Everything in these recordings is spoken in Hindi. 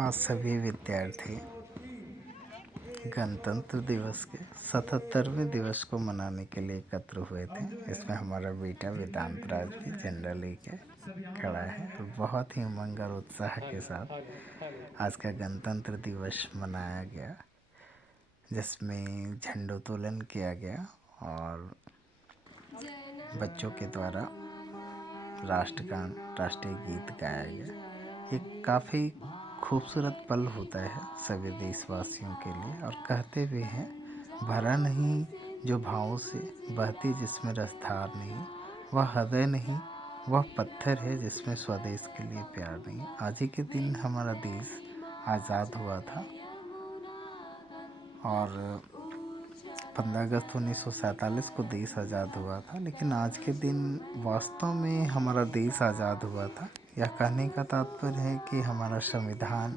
आज सभी विद्यार्थी गणतंत्र दिवस के 77वें दिवस को मनाने के लिए एकत्र हुए थे। इसमें हमारा बेटा वेदांत राज भी झंडा लेके खड़ा है और बहुत ही उमंग और उत्साह के साथ आज का गणतंत्र दिवस मनाया गया, जिसमें झंडोत्तोलन किया गया और बच्चों के द्वारा राष्ट्रगान, राष्ट्रीय गीत गाया गया। एक काफ़ी खूबसूरत पल होता है सभी देशवासियों के लिए, और कहते भी हैं भरा नहीं जो भावों से, बहती जिसमें रसधार नहीं, वह हृदय नहीं वह पत्थर है जिसमें स्वदेश के लिए प्यार नहीं। आज ही के दिन हमारा देश आज़ाद हुआ था और 15 अगस्त 1947 को देश आज़ाद हुआ था, लेकिन आज के दिन वास्तव में हमारा देश आज़ाद हुआ था। यह कहने का तात्पर्य है कि हमारा संविधान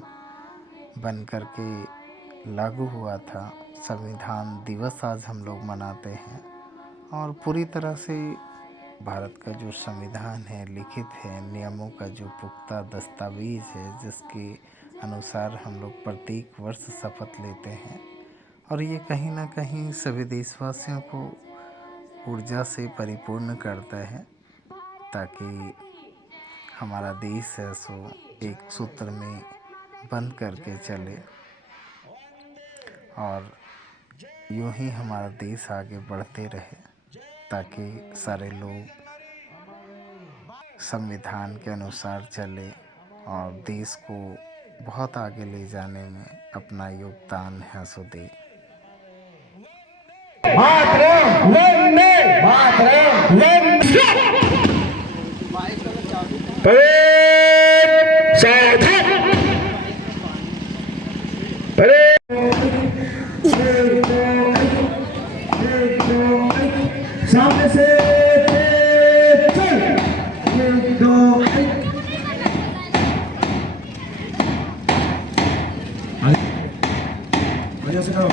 बन कर के लागू हुआ था। संविधान दिवस आज हम लोग मनाते हैं और पूरी तरह से भारत का जो संविधान है, लिखित है, नियमों का जो पुख्ता दस्तावेज है, जिसके अनुसार हम लोग प्रत्येक वर्ष शपथ लेते हैं, और ये कहीं ना कहीं सभी देशवासियों को ऊर्जा से परिपूर्ण करता है ताकि हमारा देश है सो एक सूत्र में बंध करके चले और यूं ही हमारा देश आगे बढ़ते रहे, ताकि सारे लोग संविधान के अनुसार चले और देश को बहुत आगे ले जाने में अपना योगदान है सो दे। सामने से चल, 1 2 बढ़िया से करो।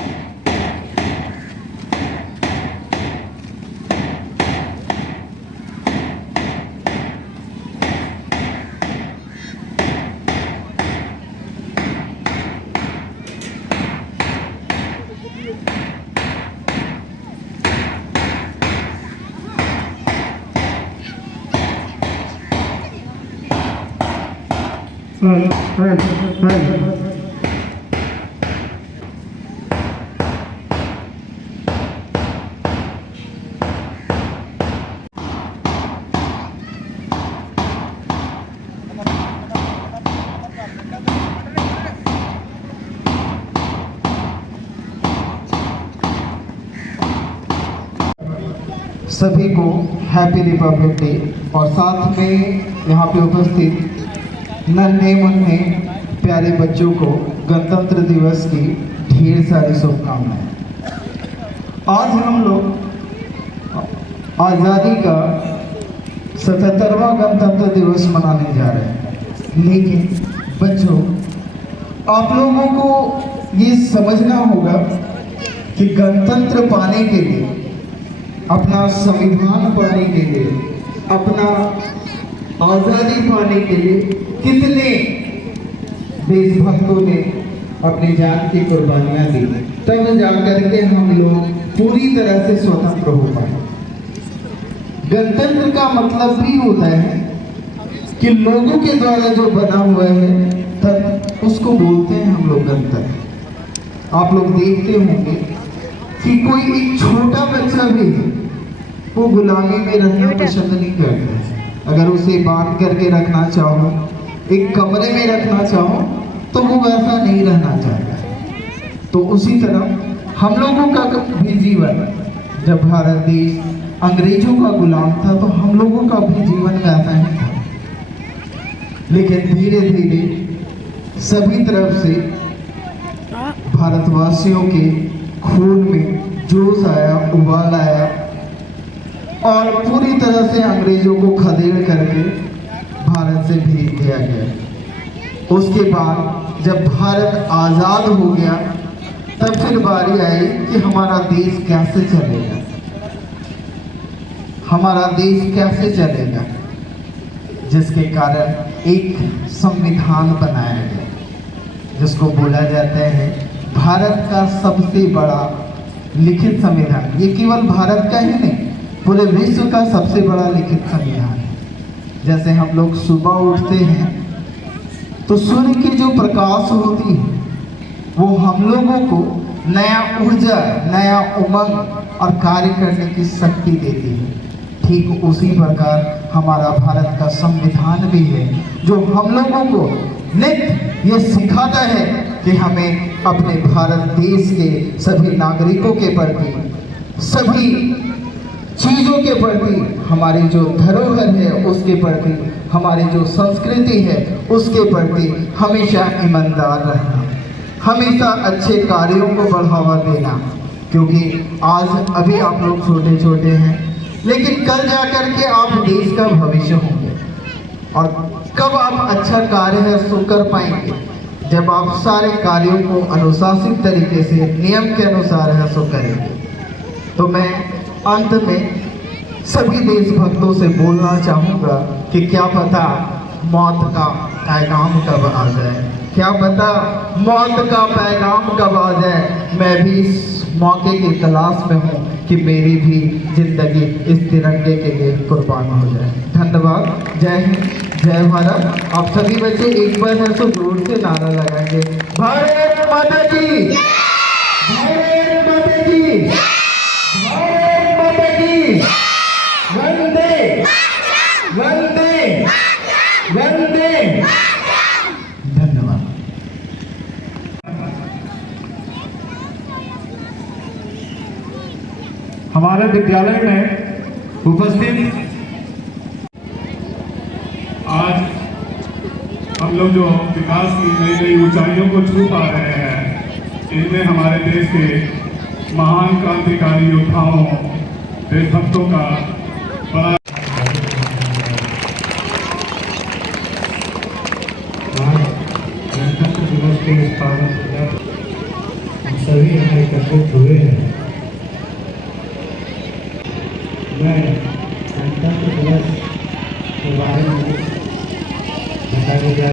सभी को हैप्पी रिपब्लिक डे, और साथ में यहाँ पे उपस्थित नन्हे मुन्ने प्यारे बच्चों को गणतंत्र दिवस की ढेर सारी शुभकामनाएं। आज हम लोग आज़ादी का 77वां गणतंत्र दिवस मनाने जा रहे हैं, लेकिन बच्चों आप लोगों को ये समझना होगा कि गणतंत्र पाने के लिए, अपना संविधान पाने के लिए, अपना आज़ादी पाने के लिए कितने देशभक्तों ने अपनी जान की कुर्बानियां दी, तब जाकर के हम लोग पूरी तरह से स्वतंत्र हो पाए। गणतंत्र का मतलब भी होता है कि लोगों के द्वारा जो बना हुआ है, तब उसको बोलते हैं हम लोग गणतंत्र। आप लोग देखते होंगे कि कोई एक छोटा बच्चा भी है, वो गुलामी में रहना पसंद नहीं करता। अगर उसे बांध करके रखना चाहो, एक कमरे में रखना चाहो, तो वो वैसा नहीं रहना चाहता। तो उसी तरह हम लोगों का भी जीवन, जब भारत देश अंग्रेजों का गुलाम था, तो हम लोगों का भी जीवन वैसा ही था। लेकिन धीरे धीरे सभी तरफ से भारतवासियों के खून में जोश आया, उबाल आया, और पूरी तरह से अंग्रेजों को खदेड़ करके भारत से भेज दिया गया। उसके बाद जब भारत आज़ाद हो गया, तब फिर बारी आई कि हमारा देश कैसे चलेगा, हमारा देश कैसे चलेगा, जिसके कारण एक संविधान बनाया गया। जिसको बोला जाता है भारत का सबसे बड़ा लिखित संविधान। ये केवल भारत का ही नहीं, पूरे विश्व का सबसे बड़ा लिखित संविधान है। जैसे हम लोग सुबह उठते हैं तो सूर्य की जो प्रकाश होती है वो हम लोगों को नया ऊर्जा, नया उमंग और कार्य करने की शक्ति देती है। ठीक उसी प्रकार हमारा भारत का संविधान भी है, जो हम लोगों को नित्य ये सिखाता है कि हमें अपने भारत देश के सभी नागरिकों के प्रति, सभी चीज़ों के प्रति, हमारी जो धरोहर है उसके प्रति, हमारी जो संस्कृति है उसके प्रति हमेशा ईमानदार रहना, हमेशा अच्छे कार्यों को बढ़ावा देना। क्योंकि आज अभी आप लोग छोटे छोटे हैं, लेकिन कल जाकर के आप देश का भविष्य होंगे। और कब आप अच्छा कार्य है सो कर पाएंगे, जब आप सारे कार्यों को अनुशासित तरीके से नियम के अनुसार है सो करेंगे। तो मैं अंत में सभी देशभक्तों से बोलना चाहूँगा कि क्या पता मौत का पैगाम कब आ जाए, क्या पता मौत का पैगाम कब आ जाए। मैं भी इस मौके की तलाश में हूँ कि मेरी भी जिंदगी इस तिरंगे के लिए कुर्बान हो जाए। धन्यवाद। जय हिंद, जय भारत। आप सभी बच्चे एक बार है तो जोर से नारा लगाएंगे, भारत माता की, भारत माता की, भारत माता की, वंदे वंदे वंदे। धन्यवाद। हमारे विद्यालय में उपस्थित आज हम लोग जो विकास की नई नई ऊंचाइयों को छू पा रहे हैं, इनमें हमारे देश के महान क्रांतिकारी योद्धाओं, देशभक्तों का बड़ा गणतंत्र दिवस के इस पावन पर हम सभी यहाँ एकत्रित हुए हैं। मैं गणतंत्र दिवस के बारे में बताने जा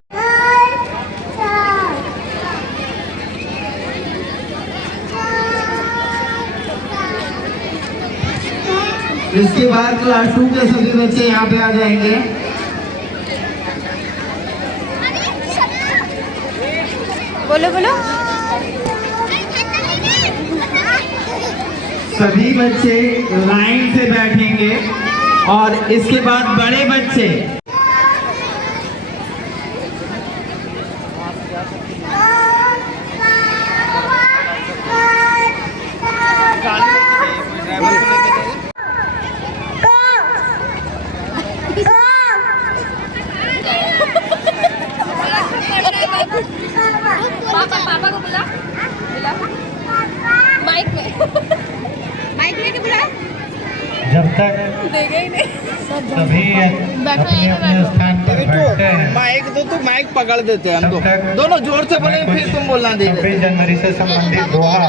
इसके बाद क्लास 2 के सभी बच्चे यहाँ पे आ जाएंगे। बोलो बोलो। सभी बच्चे लाइन से बैठेंगे और इसके बाद बड़े बच्चे पापा को बुला माइक में लेके बुला। जब तक देगा ही नहीं। सभी अपने अपने स्थान पर बैठते हैं, माइक दो तो माइक पकड़ देते हैं हमको। तब तक दोनों जोर से बोले फिर तुम बोलना दे। 26 जनवरी से संबंधित दोहा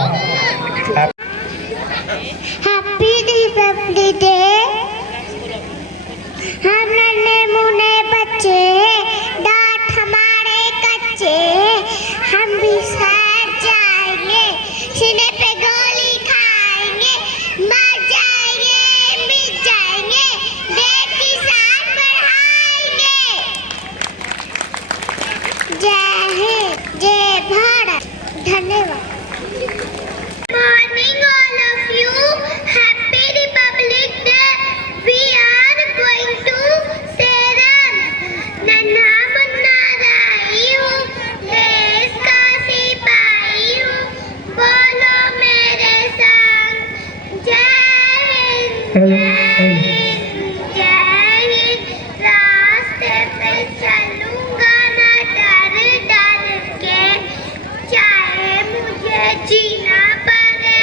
हैप्पी रिपब्लिक डे। हम नन्हे मुन्ने बच्चे, डांट हमारे कच्चे, हम भी सड़ जाएंगे, सीने पे गोली खाएंगे, मर जाएंगे, मिट जाएंगे, देश की शान बढ़ाएंगे। जय हिंद, जय भारत। धन्यवाद। Morning all of you. Happy Republic Day. We are going to say rhymes. नन्हा मुन्ना राई हूँ, देश का सिपाही हूँ, बोलो मेरे संग। जय हिंद, जय हिंद, जय हिंद। रास्ते पे चलूँगा ना डर डर के, चाहे मुझे जीना पड़े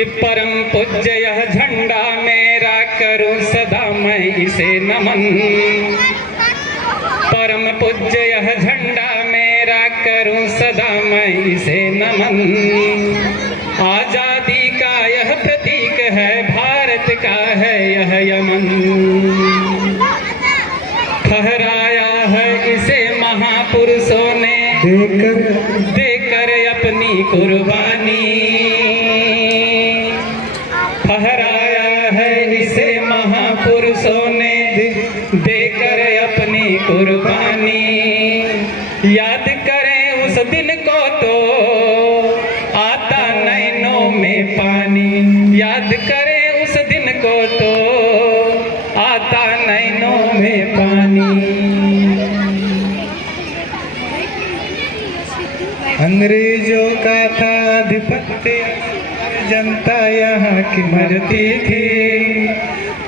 कि परम पूज्य यह झंडा मेरा करूं सदा मैं इसे नमन। परम पूज्य यह झंडा मेरा करूं सदा मैं इसे नमन। आजादी का यह प्रतीक है, भारत का है यह यमन। फहराया है इसे महापुरुषों ने देकर अपनी कुर्बानी। फहराया है इसे महापुरुषों ने देकर अपनी कुर्बानी। याद करें उस दिन को तो आता नैनों में पानी। याद करें उस दिन को तो आता नैनों में पानी। अंग्रेजों का था आधिपत्य, जनता यहाँ की मरती थी।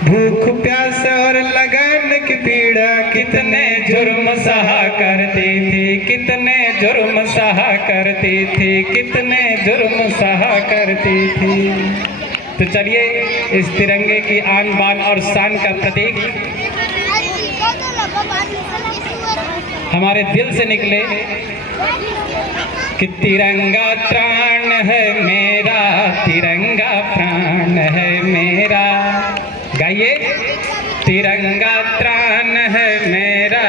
भूख प्यास और लगान की पीड़ा कितने जुर्म सहा करती थी, कितने जुर्म सहा करती थी, कितने जुर्म सहा करती थी। तो चलिए इस तिरंगे की आन बान और शान का प्रतीक हमारे दिल से निकले कि तिरंगा त्राण है मेरा, तिरंगा प्राण है मेरा। गाइए, तिरंगा त्राण है मेरा,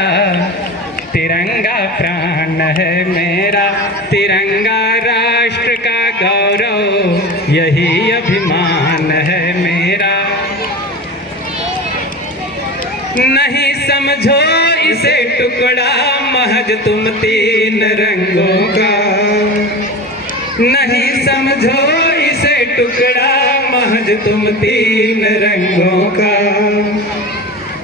तिरंगा प्राण है मेरा। तिरंगा राष्ट्र का गौरव, यही अभिमान है मेरा। नहीं समझो इसे टुकड़ा महज तुम तीन रंगों का। नहीं समझो इसे टुकड़ा महज तुम तीन रंगों का।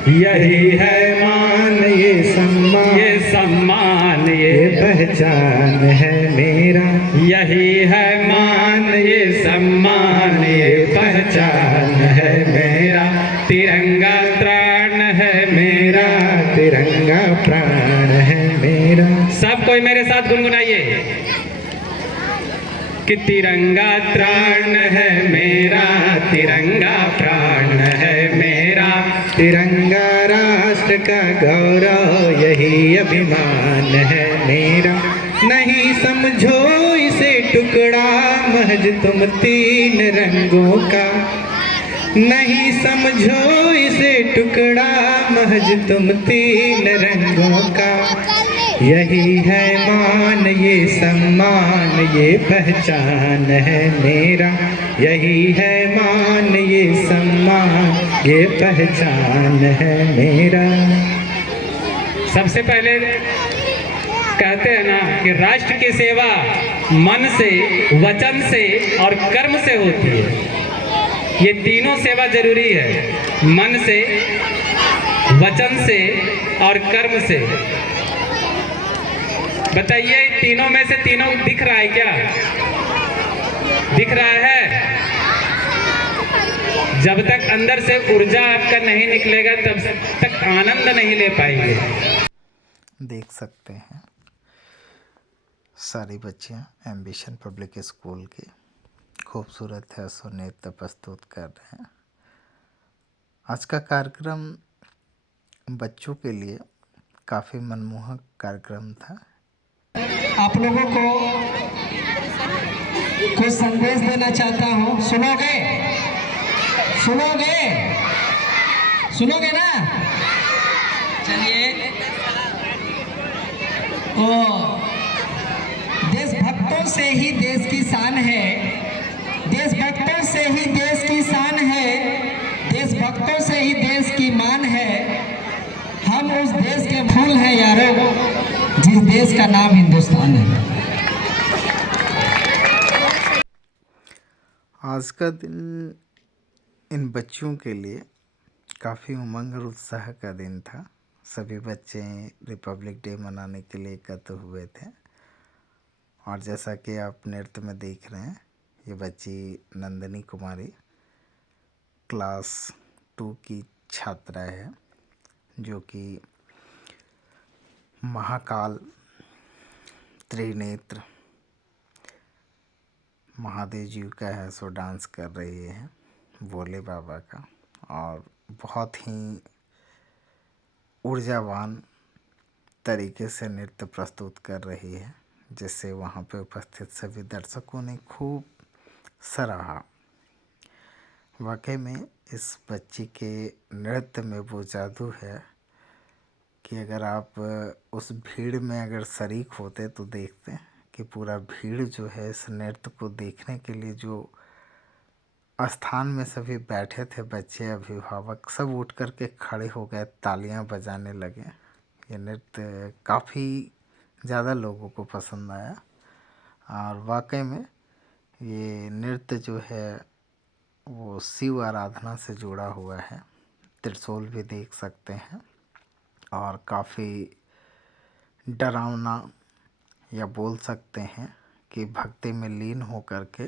यही है मान ये सम्मान ये पहचान है मेरा। यही है मान ये सम्मान ये पहचान है मेरा। तिरंगा त्राण है मेरा, तिरंगा प्राण है मेरा। सब कोई मेरे साथ गुनगुनाइए कि तिरंगा त्राण है मेरा, तिरंगा प्राण है मेरा। तिरंगा राष्ट्र का गौरव, यही अभिमान है मेरा। नहीं समझो इसे टुकड़ा महज तुम तीन रंगों का। नहीं समझो इसे टुकड़ा महज तुम तीन रंगों का। यही है मान ये सम्मान ये पहचान है मेरा। यही है मान ये सम्मान ये पहचान है मेरा। सबसे पहले कहते हैं ना कि राष्ट्र की सेवा मन से, वचन से और कर्म से होती है। ये तीनों सेवा जरूरी है, मन से, वचन से और कर्म से। बताइए तीनों में से तीनों दिख रहा है क्या? दिख रहा है? जब तक अंदर से ऊर्जा आपका नहीं निकलेगा तब तक आनंद नहीं ले पाएंगे। देख सकते हैं सारी बच्चियां एम्बिशन पब्लिक स्कूल की खूबसूरत है सो नृत्य प्रस्तुत कर रहे हैं। आज का कार्यक्रम बच्चों के लिए काफ़ी मनमोहक कार्यक्रम था। आप लोगों को कुछ संदेश देना चाहता हूँ। सुनोगे? सुनोगे? सुनोगे ना? चलिए। देशभक्तों से ही देश की शान है। देशभक्तों से ही देश की शान है। देशभक्तों से ही देश की मान है। हम उस देश के फूल हैं यारों, जिस देश का नाम हिंदुस्तान है। आज का दिन इन बच्चों के लिए काफ़ी उमंग और उत्साह का दिन था। सभी बच्चे रिपब्लिक डे मनाने के लिए एकत्र हुए थे और जैसा कि आप नृत्य में देख रहे हैं, ये बच्ची नंदिनी कुमारी क्लास 2 की छात्रा है जो कि महाकाल त्रिनेत्र महादेव जी का है सो डांस कर रही है भोले बाबा का, और बहुत ही ऊर्जावान तरीके से नृत्य प्रस्तुत कर रही है, जिससे वहाँ पे उपस्थित सभी दर्शकों ने खूब सराहा। वाकई में इस बच्ची के नृत्य में वो जादू है कि अगर आप उस भीड़ में अगर शरीक होते तो देखते कि पूरा भीड़ जो है इस नृत्य को देखने के लिए जो स्थान में सभी बैठे थे, बच्चे, अभिभावक सब उठ कर के खड़े हो गए, तालियां बजाने लगे। ये नृत्य काफ़ी ज़्यादा लोगों को पसंद आया और वाकई में ये नृत्य जो है वो शिव आराधना से जुड़ा हुआ है। त्रिशूल भी देख सकते हैं और काफ़ी डरावना या बोल सकते हैं कि भक्ति में लीन हो कर के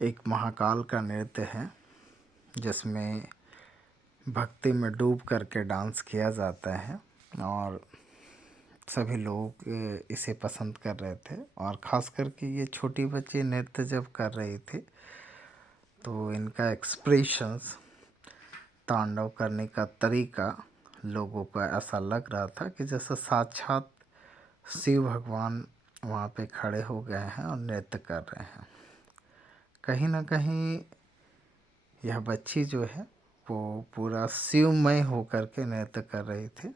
एक महाकाल का नृत्य है, जिसमें भक्ति में डूब करके डांस किया जाता है और सभी लोग इसे पसंद कर रहे थे। और ख़ास करके ये छोटी बच्ची नृत्य जब कर रही थी तो इनका एक्सप्रेशंस, तांडव करने का तरीका लोगों को ऐसा लग रहा था कि जैसे साक्षात शिव भगवान वहाँ पे खड़े हो गए हैं और नृत्य कर रहे हैं। कहीं ना कहीं यह बच्ची जो है वो पूरा शिवमय हो कर के नृत्य कर रही थी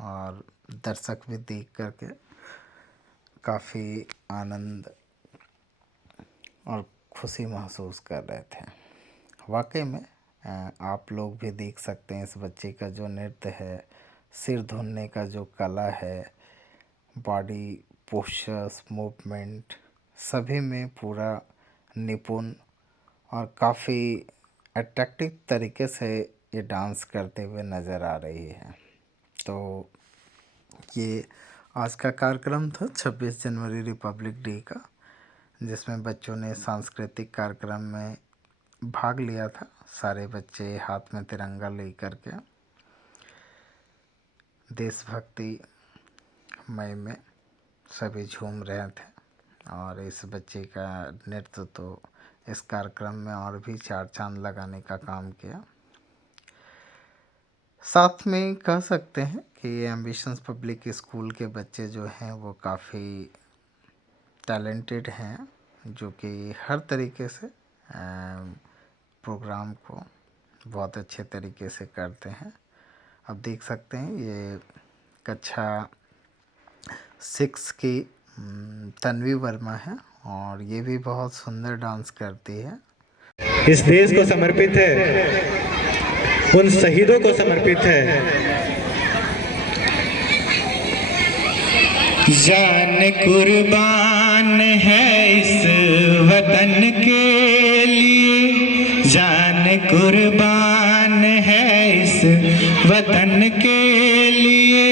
और दर्शक भी देख कर के काफ़ी आनंद और खुशी महसूस कर रहे थे। वाकई में आप लोग भी देख सकते हैं इस बच्चे का जो नृत्य है, सिर धुनने का जो कला है, बॉडी पोस्चर्स, मूवमेंट सभी में पूरा निपुण और काफ़ी अट्रैक्टिव तरीके से ये डांस करते हुए नज़र आ रही है। तो ये आज का कार्यक्रम था 26 जनवरी रिपब्लिक डे का, जिसमें बच्चों ने सांस्कृतिक कार्यक्रम में भाग लिया था। सारे बच्चे हाथ में तिरंगा लेकर के देशभक्ति मय में सभी झूम रहे थे और इस बच्चे का नृत्य तो इस कार्यक्रम में और भी चार चांद लगाने का काम किया। साथ में कह सकते हैं कि एम्बिशंस पब्लिक स्कूल के बच्चे जो हैं वो काफ़ी टैलेंटेड हैं, जो कि हर तरीके से प्रोग्राम को बहुत अच्छे तरीके से करते हैं। अब देख सकते हैं ये कक्षा 6 की तन्वी वर्मा है और ये भी बहुत सुंदर डांस करती है। इस देश को समर्पित है, उन शहीदों को समर्पित है। जान कुर्बान है इस वतन के लिए, जान कुर्बान है इस वतन के लिए।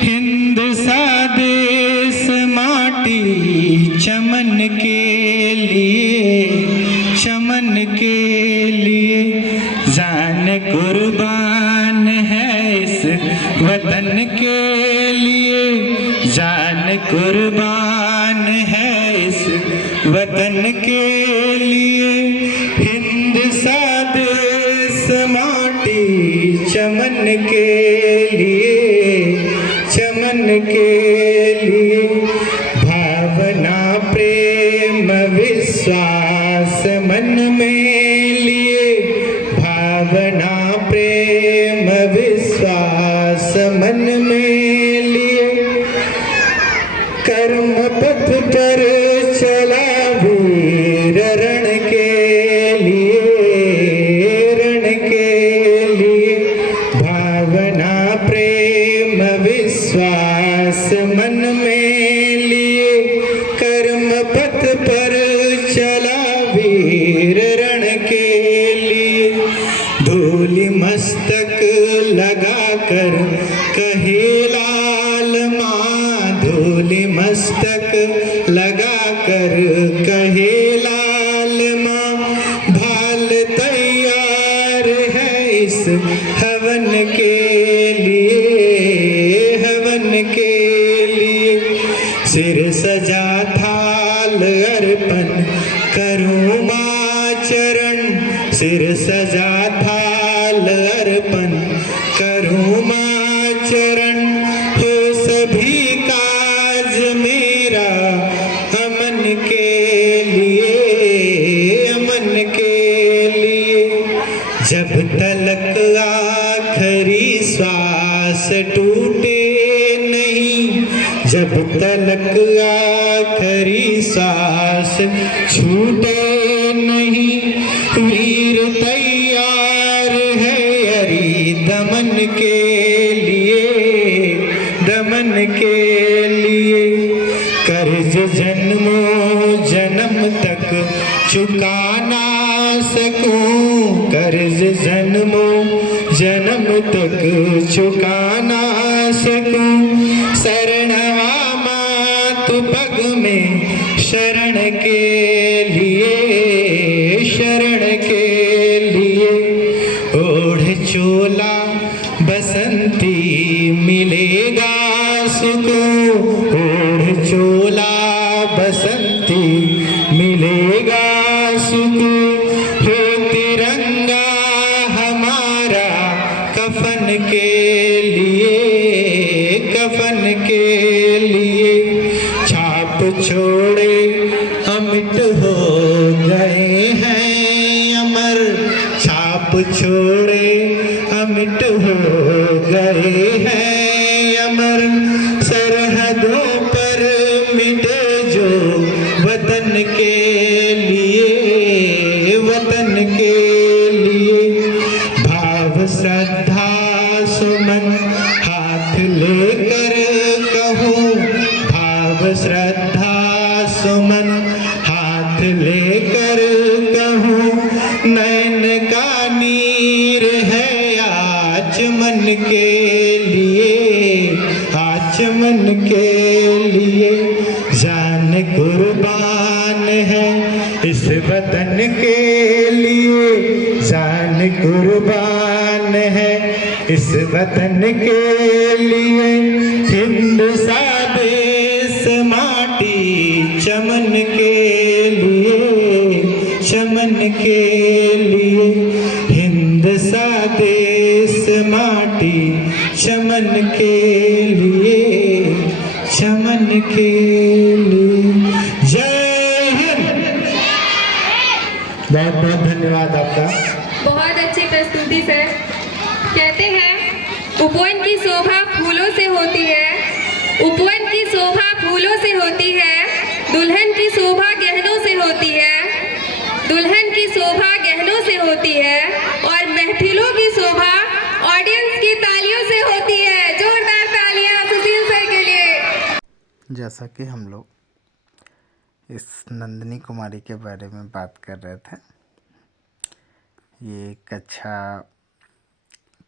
हिंद सा देश माटी चमन के लिए, चमन के लिए। जान कुर्बान है इस वतन के लिए, जान कुर्बान है इस वतन के लिए। हिंद सा देश माटी चमन के लिए, चमन के लिए। भावना प्रेम विश्वास मन में लिए, भावना प्रेम विश्वास मन में लिए। कर्म पथ पर चला वीर रण के लिए, रण के लिए। भावना प्रेम विश्वास मन में लिए, कर्म पथ पर चला वीर रण के लिए। धूलि मस्तक लगा कर कहे लाल माँ, धूलि मस्तक लगा कर कहे लाल माँ। भाल तैयार है इस हवन के लिए, हवन के लिए। सिर सजा थाल अर्पण करूँ माँ चरण सिर सजा थाल अर्पण करूँ माँ चरण हो सभी काज मेरा अमन के लिए अमन के लिए। जब तलक आखिरी श्वास टूटे नहीं जब तलक आखिरी सांस छूटे नहीं वीर तैयार है हरि दमन के लिए दमन के लिए। कर्ज जन्मों जन्म तक चुका ना सकूं कर्ज जन्मों जन्म तक चुका ना सकूं शरणवा मात पग में शरण के लिए ओढ़ चोला बसंती मिलेगा सुकून ओढ़ चोला बसंती मिलेगा सुकून हो तिरंगा हमारा कफन के लिए छाप छोड़े अमिट हो गए हैं अमर छाप छोड़े अमिट हो गए हैं अमर सरहदों पर मिटे जो वतन के लिए भाव श्रद्धा सुमन हाथ लेकर कहूँ भाव श्रद्धा सुमन हाथ लेकर कहूँ नैन का नीर है आचमन के लिए जान कुर्बान है इस वतन के लिए जान कुर्बान है इस वतन के लिए हिंद सा देश माटी चमन के लिए हिंद सा देश माटी चमन के लिए जय हिंद। बहुत बहुत धन्यवाद आपका। बहुत अच्छी प्रस्तुति सर। कहते हैं उपवन की शोभा फूलों से होती है उपवन की शोभा फूलों से होती है दुल्हन की शोभा गहनों से होती है दुल्हन की शोभा गहनों से होती है और महफिलों की शोभा ऑडियंस की तालियों से होती है। जोरदार तालियां सुशील सर के लिए। जैसा कि हम लोग इस नंदिनी कुमारी के बारे में बात कर रहे थे, ये कक्षा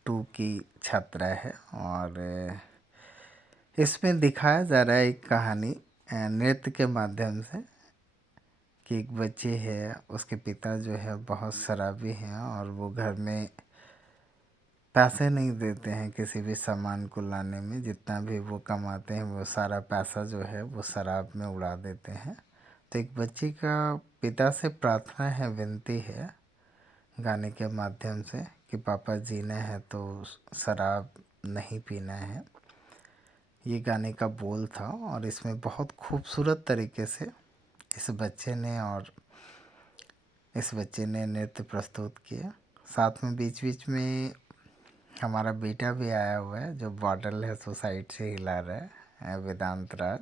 2 की छात्रा है और इसमें दिखाया जा रहा है एक कहानी नृत्य के माध्यम से कि एक बच्ची है, उसके पिता जो है बहुत शराबी हैं और वो घर में पैसे नहीं देते हैं किसी भी सामान को लाने में। जितना भी वो कमाते हैं वो सारा पैसा जो है वो शराब में उड़ा देते हैं। तो एक बच्ची का पिता से प्रार्थना है, विनती है गाने के माध्यम से कि पापा जीना है तो शराब नहीं पीना है। ये गाने का बोल था और इसमें बहुत खूबसूरत तरीके से इस बच्चे ने नृत्य प्रस्तुत किया। साथ में बीच बीच में हमारा बेटा भी आया हुआ है जो बॉटल है सो साइड से हिला रहा है, वेदांत राज।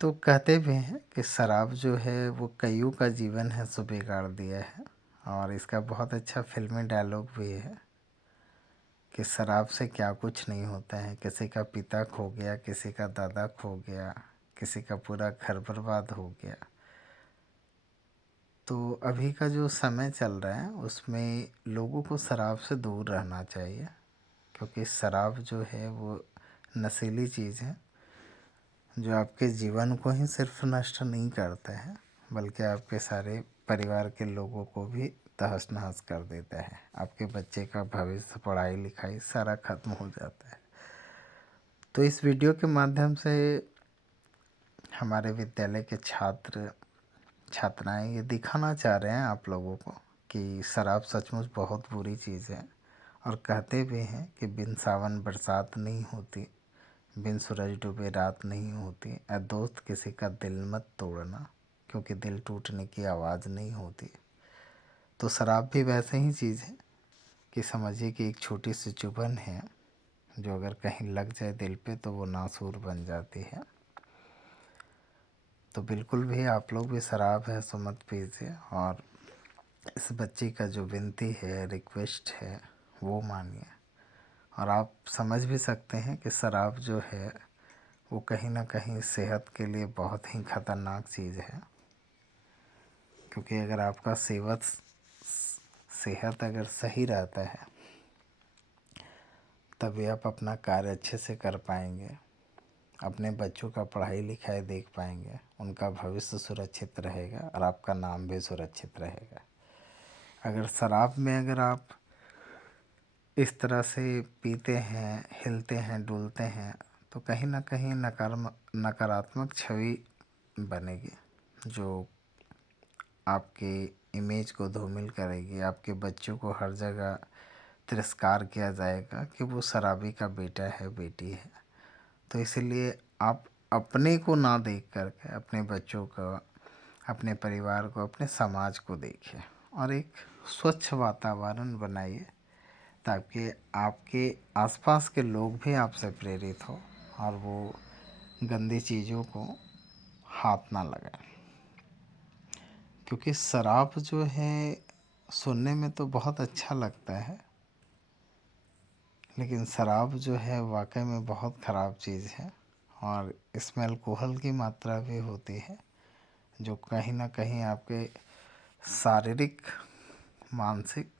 तो कहते भी हैं कि शराब जो है वो कईयों का जीवन है सो बिगाड़ दिया है और इसका बहुत अच्छा फिल्मी डायलॉग भी है कि शराब से क्या कुछ नहीं होता है। किसी का पिता खो गया, किसी का दादा खो गया, किसी का पूरा घर बर्बाद हो गया। तो अभी का जो समय चल रहा है उसमें लोगों को शराब से दूर रहना चाहिए, क्योंकि शराब जो है वो नशीली चीज़ है जो आपके जीवन को ही सिर्फ नष्ट नहीं करता है बल्कि आपके सारे परिवार के लोगों को भी तहस नहस कर देता है। आपके बच्चे का भविष्य, पढ़ाई लिखाई सारा ख़त्म हो जाता है। तो इस वीडियो के माध्यम से हमारे विद्यालय के छात्र छात्राएं ये दिखाना चाह रहे हैं आप लोगों को कि शराब सचमुच बहुत बुरी चीज़ है, और कहते भी हैं कि बिन सावन बरसात नहीं होती, बिन सूरज डूबे रात नहीं होती, ऐ दोस्त किसी का दिल मत तोड़ना, क्योंकि दिल टूटने की आवाज़ नहीं होती। तो शराब भी वैसे ही चीज़ है कि समझिए कि एक छोटी सी चुभन है जो अगर कहीं लग जाए दिल पे तो वो नासूर बन जाती है। तो बिल्कुल भी आप लोग भी शराब है सो मत पीजिए, और इस बच्ची का जो विनती है, रिक्वेस्ट है, वो मानिए। और आप समझ भी सकते हैं कि शराब जो है वो कहीं ना कहीं सेहत के लिए बहुत ही ख़तरनाक चीज़ है, क्योंकि अगर आपका सेहत अगर सही रहता है तभी आप अपना कार्य अच्छे से कर पाएंगे, अपने बच्चों का पढ़ाई लिखाई देख पाएंगे, उनका भविष्य सुरक्षित रहेगा और आपका नाम भी सुरक्षित रहेगा। अगर शराब में अगर आप इस तरह से पीते हैं, हिलते हैं, डुलते हैं, तो कहीं ना कहीं नकारात्मक छवि बनेगी जो आपके इमेज को धूमिल करेगी। आपके बच्चों को हर जगह तिरस्कार किया जाएगा कि वो शराबी का बेटा है, बेटी है। तो इसीलिए आप अपने को ना देख करके अपने बच्चों का, अपने परिवार को, अपने समाज को देखिए और एक स्वच्छ वातावरण बनाइए, ताकि आपके आसपास के लोग भी आपसे प्रेरित हो और वो गंदी चीज़ों को हाथ ना लगाएं। क्योंकि शराब जो है सुनने में तो बहुत अच्छा लगता है, लेकिन शराब जो है वाकई में बहुत ख़राब चीज़ है, और इसमें अल्कोहल की मात्रा भी होती है जो कहीं ना कहीं आपके शारीरिक, मानसिक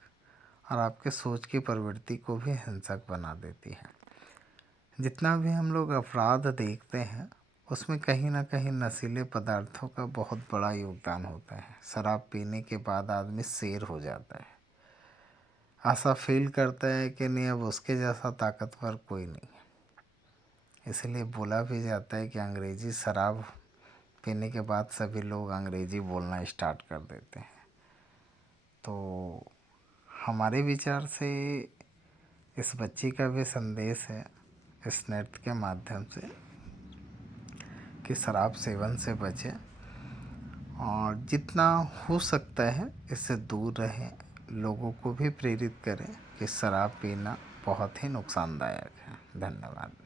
और आपके सोच की प्रवृत्ति को भी हिंसक बना देती है। जितना भी हम लोग अपराध देखते हैं उसमें कहीं ना कहीं नशीले पदार्थों का बहुत बड़ा योगदान होता है। शराब पीने के बाद आदमी शेर हो जाता है, ऐसा फील करता है कि नहीं अब उसके जैसा ताकतवर कोई नहीं। इसलिए बोला भी जाता है कि अंग्रेज़ी शराब पीने के बाद सभी लोग अंग्रेज़ी बोलना स्टार्ट कर देते हैं। तो हमारे विचार से इस बच्ची का भी संदेश है इस नृत्य के माध्यम से कि शराब सेवन से बचें और जितना हो सकता है इससे दूर रहें। लोगों को भी प्रेरित करें कि शराब पीना बहुत ही नुकसानदायक है। धन्यवाद।